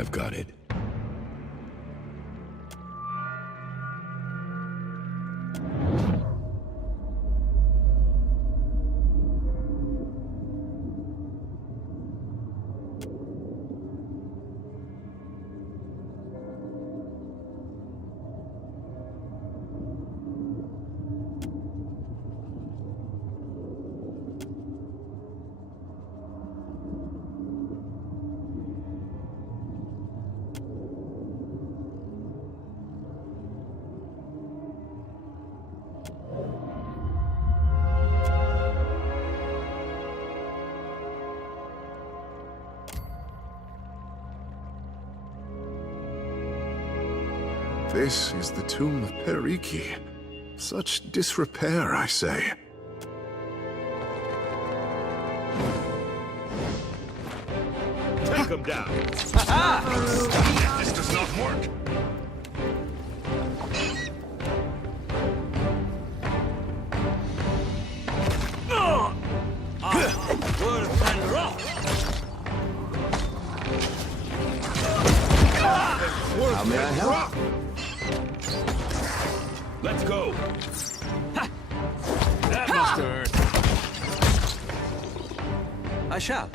I've got it. This is the tomb of Periki. Such disrepair, I say. Take him down! This does not work. How may I help? Let's go! That must hurt. I shall.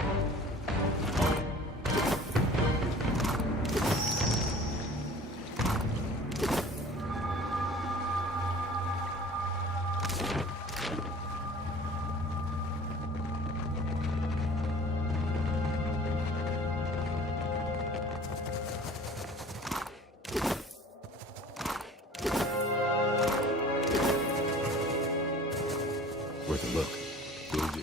Worth a look. Will do.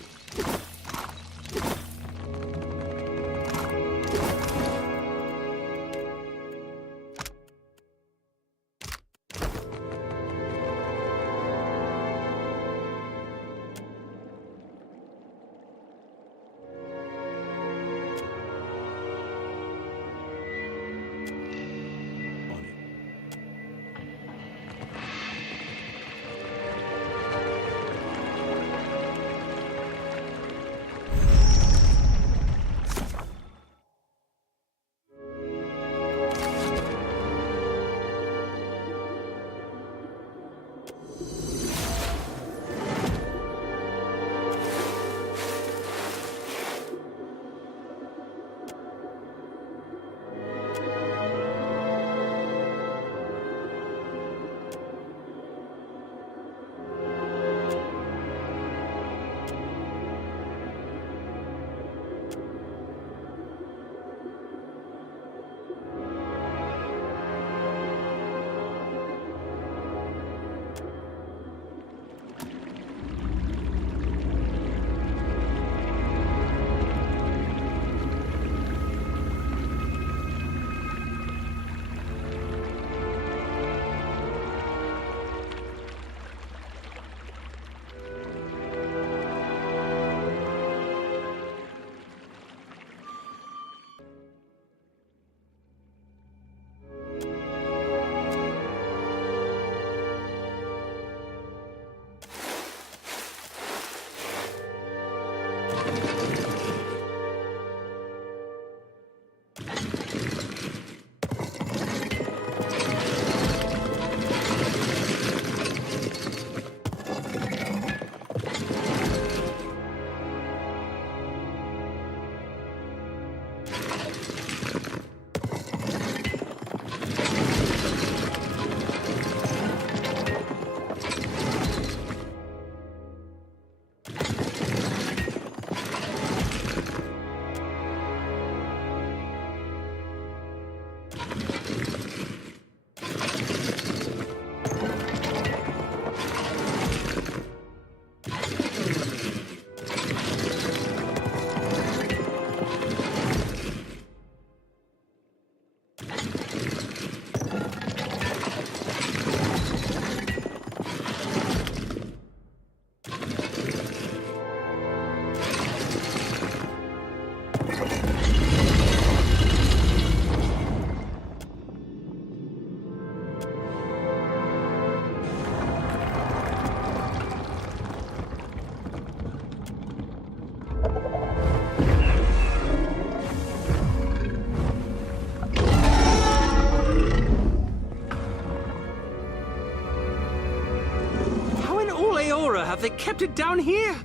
kept it down here.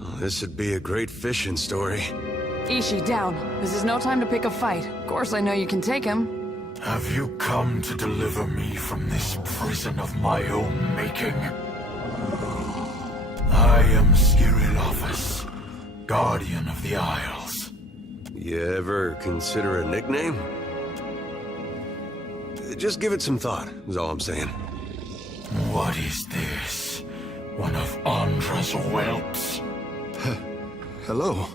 Oh, this would be a great fishing story. Ishi, down. This is no time to pick a fight. Of course I know you can take him. Have you come to deliver me from this prison of my own making? I am Skirilophus, Guardian of the Isles. You ever consider a nickname? Just give it some thought, is all I'm saying. What is this? One of Andra's whelps? Hello.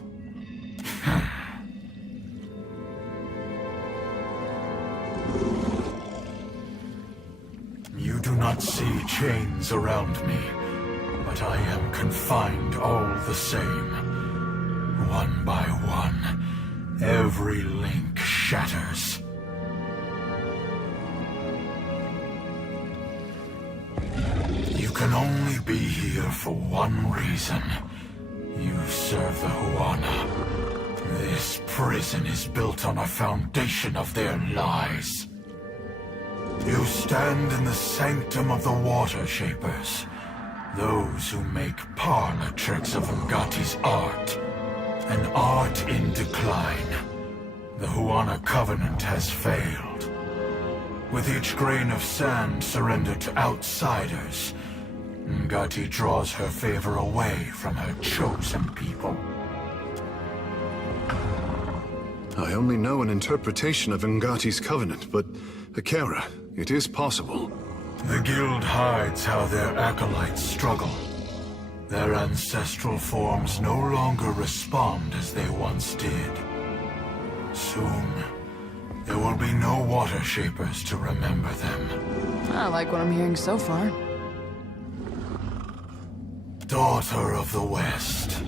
You do not see chains around me, but I am confined all the same. One by one, every link shatters. You can only be here for one reason. You serve the Huana. This prison is built on a foundation of their lies. You stand in the sanctum of the Water Shapers, those who make parlor tricks of Ngati's art. An art in decline. The Huana Covenant has failed. With each grain of sand surrendered to outsiders, Ngati draws her favor away from her chosen people. I only know an interpretation of Ngati's covenant, but Akera, it is possible. The Guild hides how their acolytes struggle. Their ancestral forms no longer respond as they once did. Soon, there will be no Water Shapers to remember them. I like what I'm hearing so far. Daughter of the West,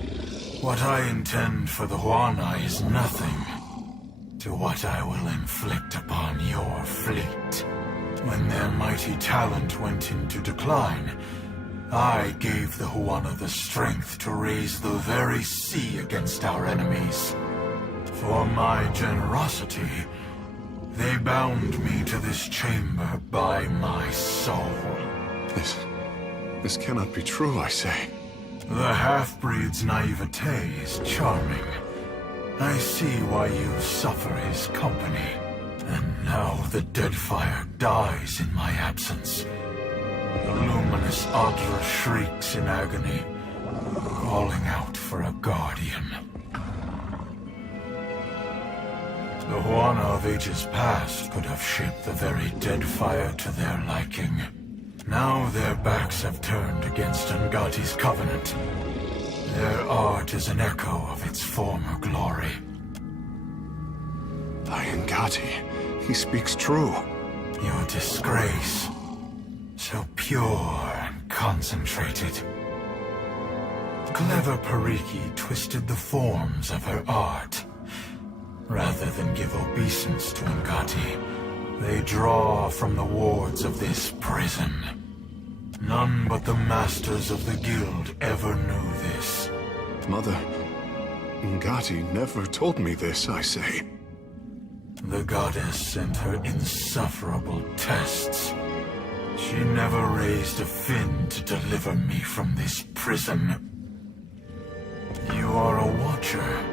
what I intend for the Huana is nothing to what I will inflict upon your fleet. When their mighty talent went into decline, I gave the Huana the strength to raise the very sea against our enemies. For my generosity, they bound me to this chamber by my soul. This cannot be true, I say. The half-breed's naivete is charming. I see why you suffer his company. And now the Deadfire dies in my absence. The luminous Adra shrieks in agony, calling out for a guardian. The Huana of ages past could have shaped the very Deadfire to their liking. Now their backs have turned against Ngati's covenant. Their art is an echo of its former glory. By Ngati, he speaks true. Your disgrace, so pure and concentrated. Clever Periki twisted the forms of her art. Rather than give obeisance to Ngati, they draw from the wards of this prison. None but the masters of the guild ever knew this. Mother, Ngati never told me this, I say. The goddess sent her insufferable tests. She never raised a fin to deliver me from this prison. You are a watcher.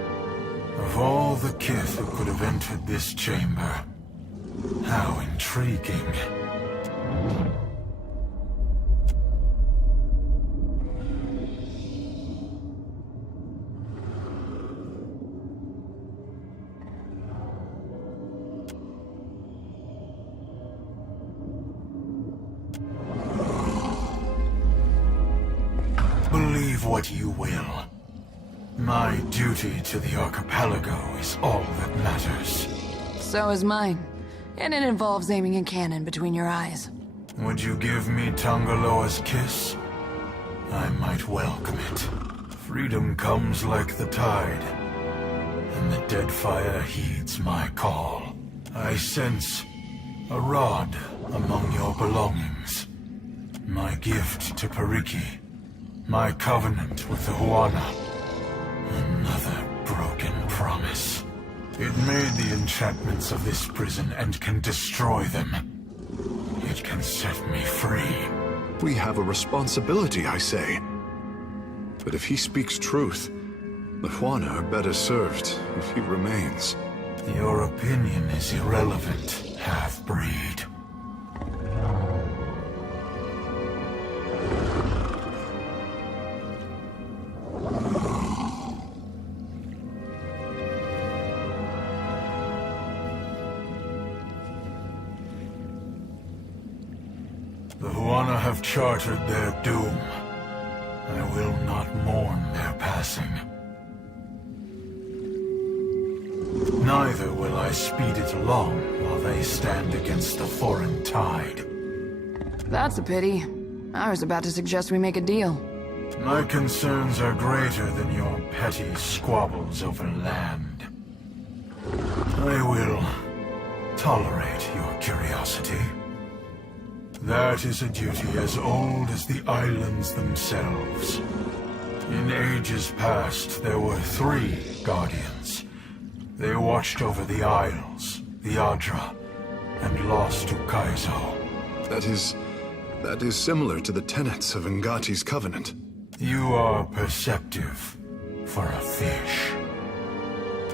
Of all the kith who could have entered this chamber, how intriguing. Believe what you will. My duty to the archipelago is all that matters. So is mine. And it involves aiming a cannon between your eyes. Would you give me Tangaloa's kiss? I might welcome it. Freedom comes like the tide, and the Deadfire heeds my call. I sense a rod among your belongings. My gift to Periki. My covenant with the Huana. Another broken promise. It made the enchantments of this prison and can destroy them. It can set me free. We have a responsibility, I say. But if he speaks truth, the Huana are better served if he remains. Your opinion is irrelevant, half-breed. The Huana have chartered their doom. I will not mourn their passing. Neither will I speed it along while they stand against the foreign tide. That's a pity. I was about to suggest we make a deal. My concerns are greater than your petty squabbles over land. I will tolerate your curiosity. That is a duty as old as the islands themselves. In ages past, there were 3 Guardians. They watched over the Isles, the Adra, and lost to Kaizo. That is similar to the tenets of Ngati's covenant. You are perceptive for a fish.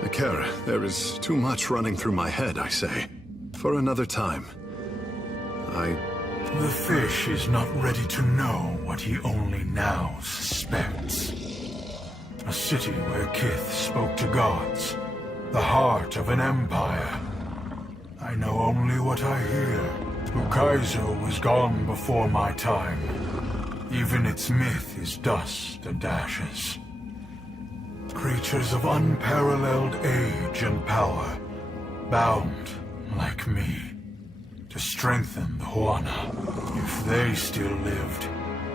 Akira, there is too much running through my head, I say. For another time. The fish is not ready to know what he only now suspects. A city where Kith spoke to gods. The heart of an empire. I know only what I hear. Ukaizo was gone before my time. Even its myth is dust and ashes. Creatures of unparalleled age and power, bound, like me, to strengthen the Huana. If they still lived,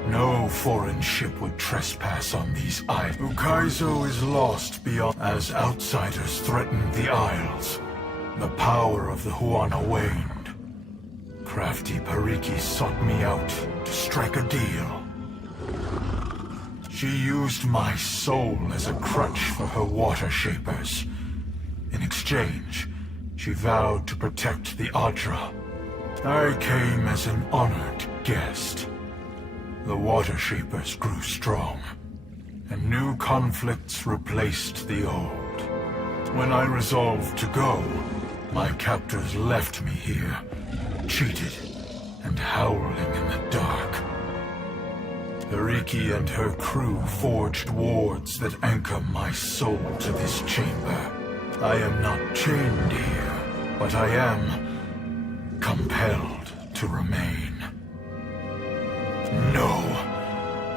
no foreign ship would trespass on these isles. Ukaizo is lost beyond as outsiders threatened the Isles. The power of the Huana waned. Crafty Periki sought me out to strike a deal. She used my soul as a crutch for her water shapers. In exchange, she vowed to protect the Adra. I came as an honored guest. The water shapers grew strong, and new conflicts replaced the old. When I resolved to go, my captors left me here, cheated and howling in the dark. Periki and her crew forged wards that anchor my soul to this chamber. I am not chained here, but I am compelled to remain. No,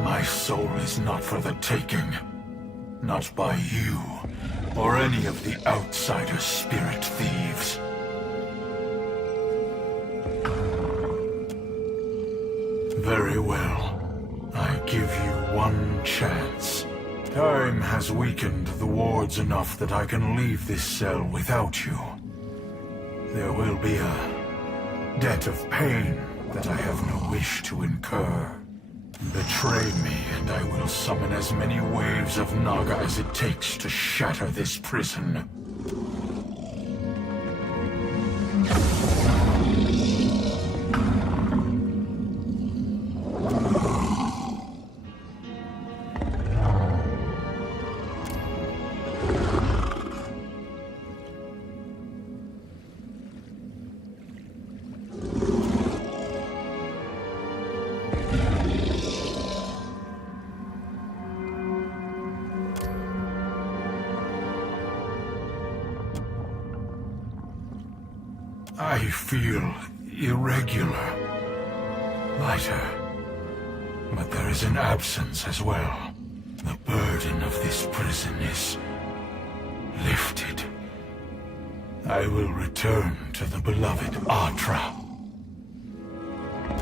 my soul is not for the taking. Not by you, or any of the outsider spirit thieves. Very well. I give you one chance. Time has weakened the wards enough that I can leave this cell without you. There will be a debt of pain that I have no wish to incur. Betray me, and I will summon as many waves of Naga as it takes to shatter this prison. I feel irregular, lighter, but there is an absence as well. The burden of this prison is lifted. I will return to the beloved Atra.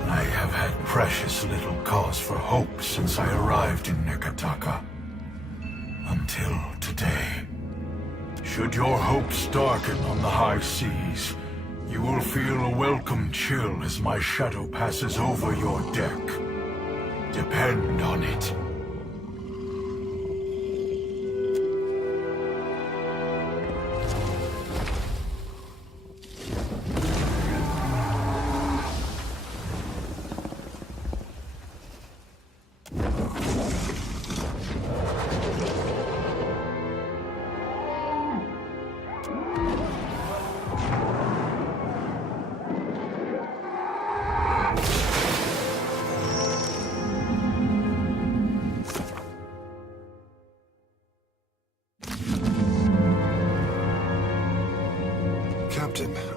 I have had precious little cause for hope since I arrived in Nekataka. Until today. Should your hopes darken on the high seas, you will feel a welcome chill as my shadow passes over your deck. Depend on it.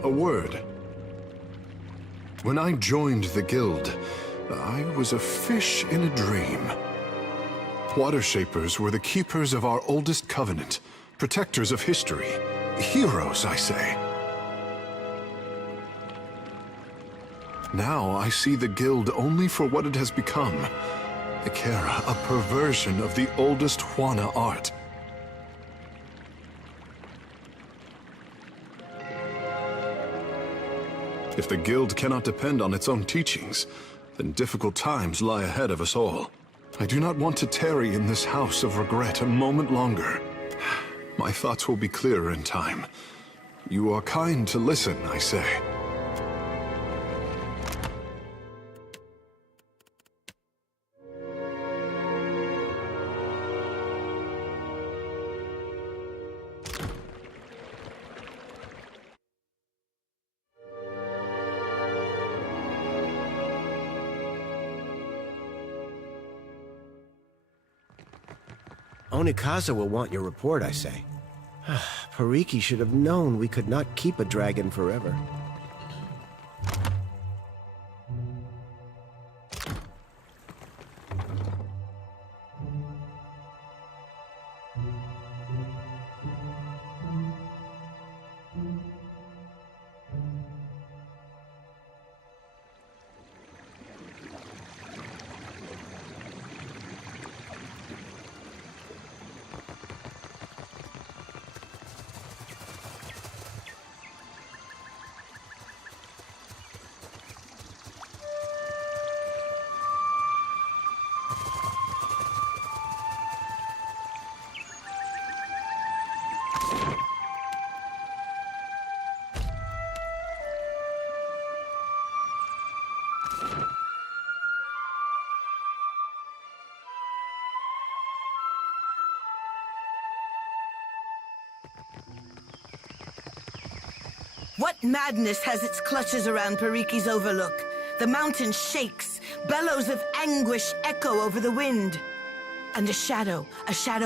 a word. When I joined the guild, I was a fish in a dream. Water Shapers were the keepers of our oldest covenant, protectors of history. Heroes, I say. Now I see the guild only for what it has become. Ikera, a perversion of the oldest Huana art. If the guild cannot depend on its own teachings, then difficult times lie ahead of us all. I do not want to tarry in this house of regret a moment longer. My thoughts will be clearer in time. You are kind to listen, I say. Onikaza will want your report, I say. Pariki should have known we could not keep a dragon forever. What madness has its clutches around Pariki's overlook? The mountain shakes, bellows of anguish echo over the wind. And a shadow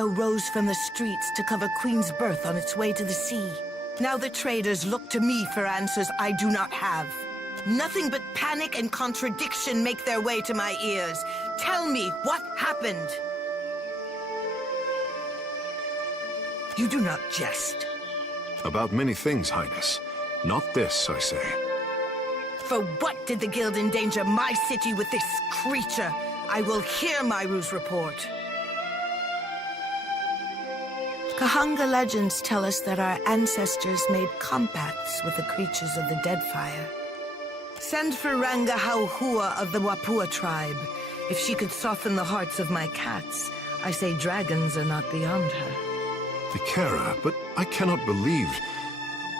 rose from the streets to cover Queen's Birth on its way to the sea. Now the traders look to me for answers I do not have. Nothing but panic and contradiction make their way to my ears. Tell me what happened. You do not jest. About many things, Highness. Not this, I say. For what did the Guild endanger my city with this creature? I will hear Myru's report. Kahanga legends tell us that our ancestors made compacts with the creatures of the Deadfire. Send for Ranga Hauhua of the Wapua tribe. If she could soften the hearts of my cats, I say dragons are not beyond her. Ikera, but I cannot believe...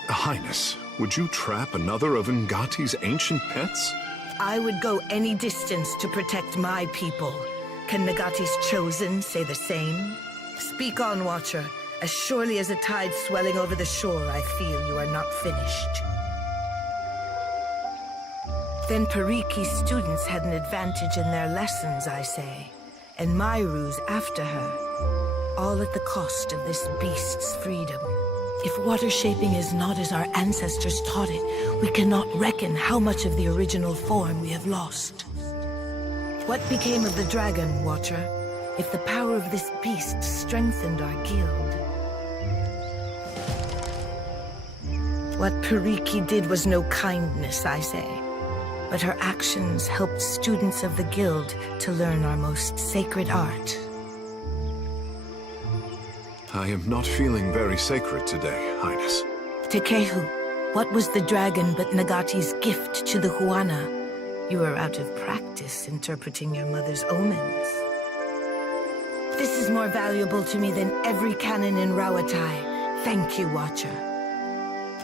Highness, would you trap another of Ngati's ancient pets? I would go any distance to protect my people. Can Nagati's chosen say the same? Speak on, Watcher. As surely as a tide swelling over the shore, I feel you are not finished. Then Pariki's students had an advantage in their lessons, I say. And Myru's after her. All at the cost of this beast's freedom. If water shaping is not as our ancestors taught it, we cannot reckon how much of the original form we have lost. What became of the dragon, Watcher, if the power of this beast strengthened our guild? What Pariki did was no kindness, I say, but her actions helped students of the guild to learn our most sacred art. I am not feeling very sacred today, Highness. Tekehu, what was the dragon but Nagati's gift to the Huana? You are out of practice interpreting your mother's omens. This is more valuable to me than every cannon in Rawatai. Thank you, Watcher.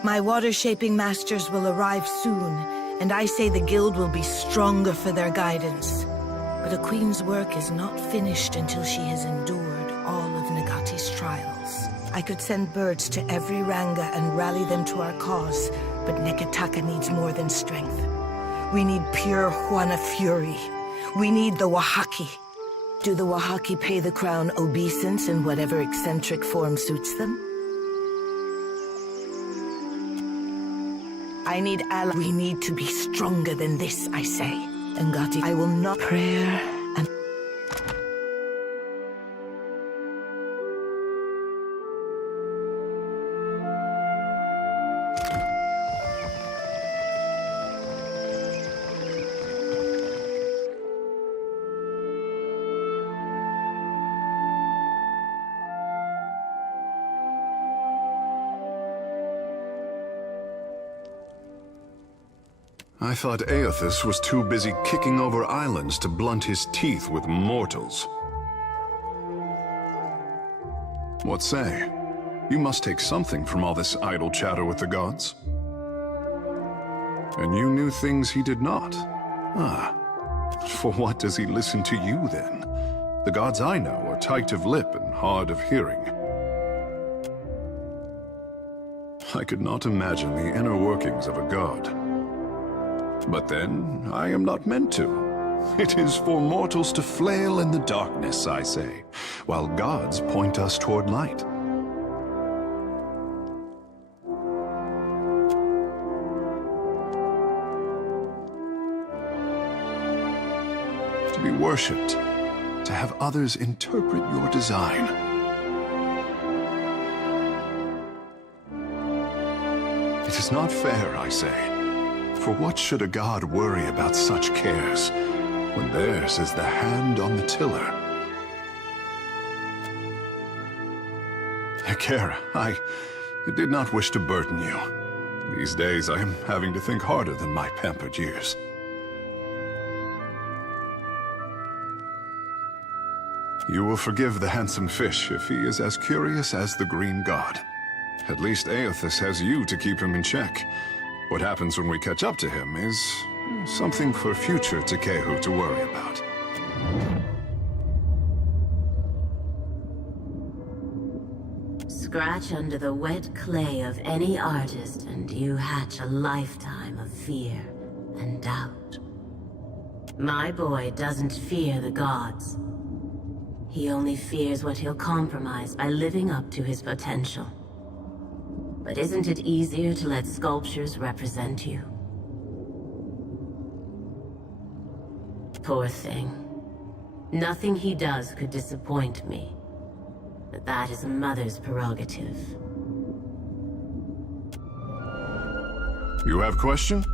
My water-shaping masters will arrive soon, and I say the guild will be stronger for their guidance. But a queen's work is not finished until she has endured all of Nagati's trials. I could send birds to every Ranga and rally them to our cause, but Neketaka needs more than strength. We need pure Huana fury. We need the Wahaki. Do the Wahaki pay the crown obeisance in whatever eccentric form suits them? I need allies. We need to be stronger than this, I say. Ngati, I will not prayer and... I thought Aethys was too busy kicking over islands to blunt his teeth with mortals. What say? You must take something from all this idle chatter with the gods. And you knew things he did not. Ah. For what does he listen to you, then? The gods I know are tight of lip and hard of hearing. I could not imagine the inner workings of a god. But then, I am not meant to. It is for mortals to flail in the darkness, I say, while gods point us toward light. To be worshipped, to have others interpret your design. It is not fair, I say. For what should a god worry about such cares, when theirs is the hand on the tiller? Hekara, I did not wish to burden you. These days I am having to think harder than my pampered years. You will forgive the handsome fish if he is as curious as the green god. At least Aethys has you to keep him in check. What happens when we catch up to him is something for future Tekehu to worry about. Scratch under the wet clay of any artist and you hatch a lifetime of fear and doubt. My boy doesn't fear the gods. He only fears what he'll compromise by living up to his potential. But isn't it easier to let sculptures represent you? Poor thing. Nothing he does could disappoint me. But that is a mother's prerogative. You have question?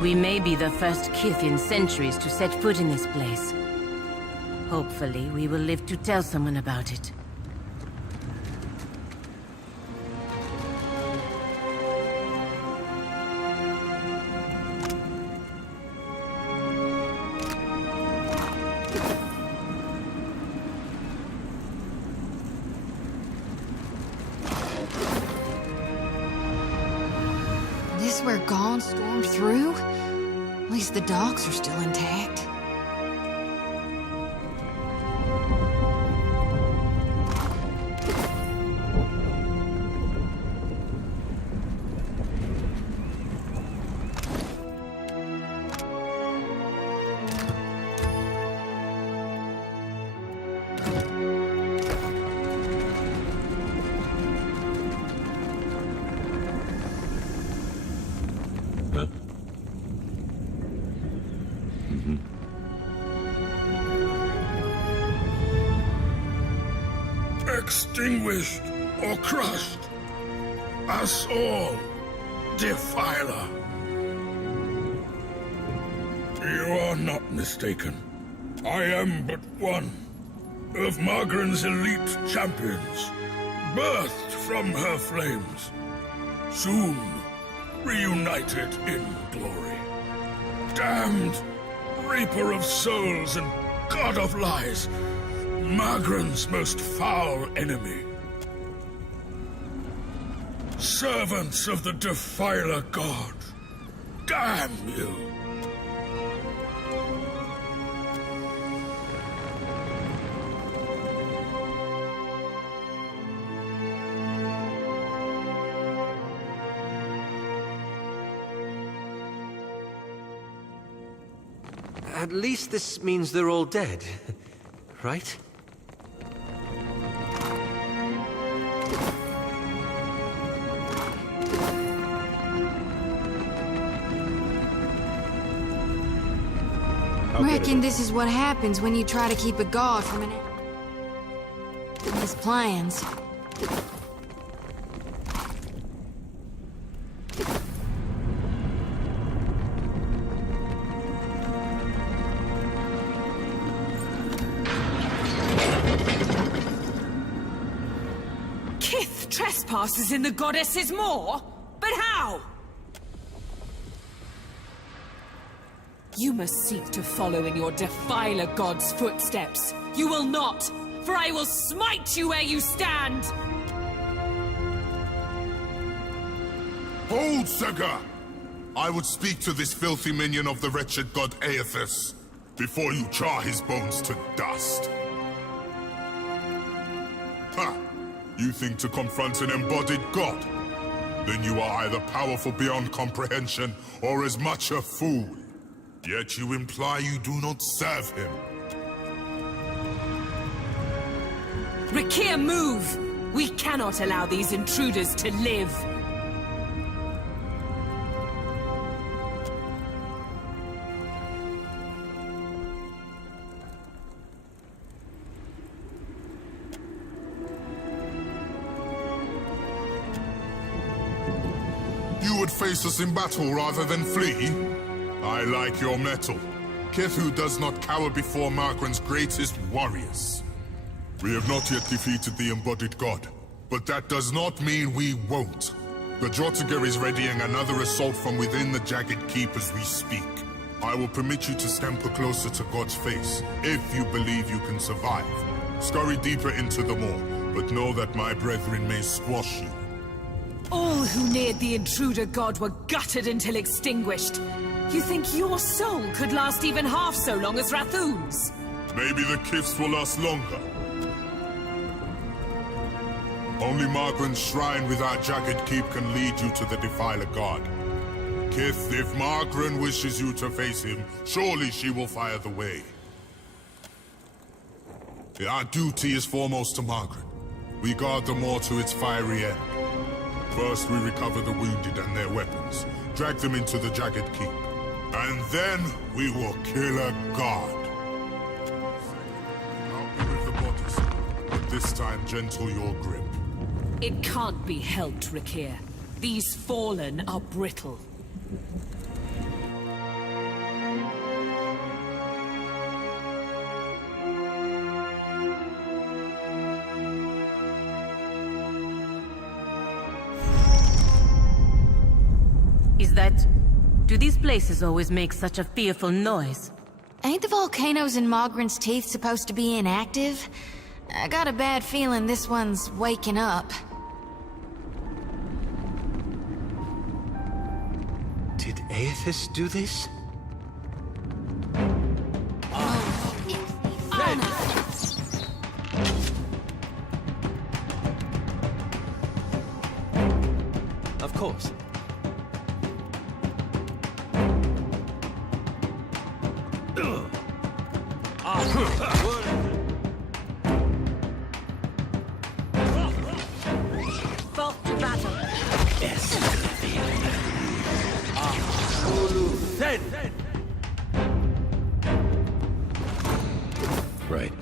We may be the first kith in centuries to set foot in this place. Hopefully, we will live to tell someone about it. This where Gaunt stormed through? At least the docks are still intact. Extinguished or crushed. Us all, Defiler. You are not mistaken. I am but one of Margren's elite champions, birthed from her flames, soon reunited in glory. Damned Reaper of Souls and God of Lies, Margren's most foul enemy. Servants of the Defiler God, damn you! At least this means they're all dead, right? Reckon this is what happens when you try to keep a god from his plans. Kith trespasses in the goddess's maw? But how? You must seek to follow in your Defiler god's footsteps. You will not, for I will smite you where you stand! Hold, Sega! I would speak to this filthy minion of the wretched god Aethys before you char his bones to dust. Ha! You think to confront an embodied god? Then you are either powerful beyond comprehension or as much a fool. Yet you imply you do not serve him. Rakir, move! We cannot allow these intruders to live! You would face us in battle rather than flee? I like your mettle. Kethu does not cower before Margren's greatest warriors. We have not yet defeated the embodied god, but that does not mean we won't. The Drotiger is readying another assault from within the Jagged Keep as we speak. I will permit you to scamper closer to God's face, if you believe you can survive. Scurry deeper into the maw, but know that my brethren may squash you. All who neared the intruder god were gutted until extinguished. You think your soul could last even half so long as Rathoon's? Maybe the Kiths will last longer. Only Margren's shrine with our Jagged Keep can lead you to the Defiler God. Kith, if Margren wishes you to face him, surely she will fire the way. Our duty is foremost to Margren. We guard the maw to its fiery end. First, we recover the wounded and their weapons, drag them into the Jagged Keep. And then, we will kill a god. Help me with the bodies, but this time gentle your grip. It can't be helped, Rakir. These fallen are brittle. desert. Do these places always make such a fearful noise? Ain't the volcanoes in Mogren's Teeth supposed to be inactive? I got a bad feeling this one's waking up. Did Aethys do this? Of course. Fall to battle. Right.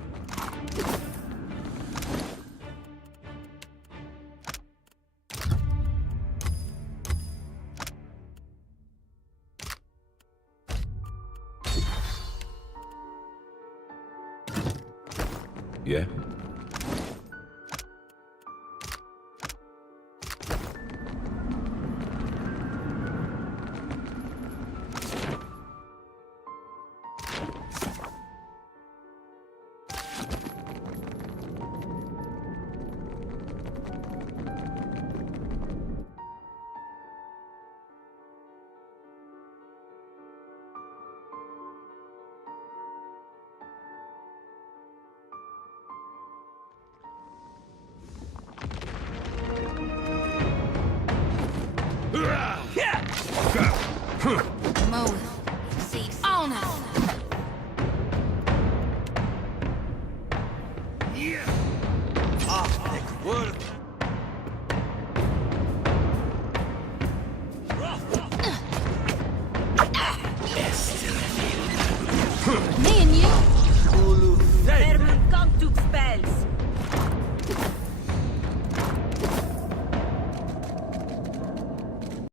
Yeah? Move. See, on now. Me and you.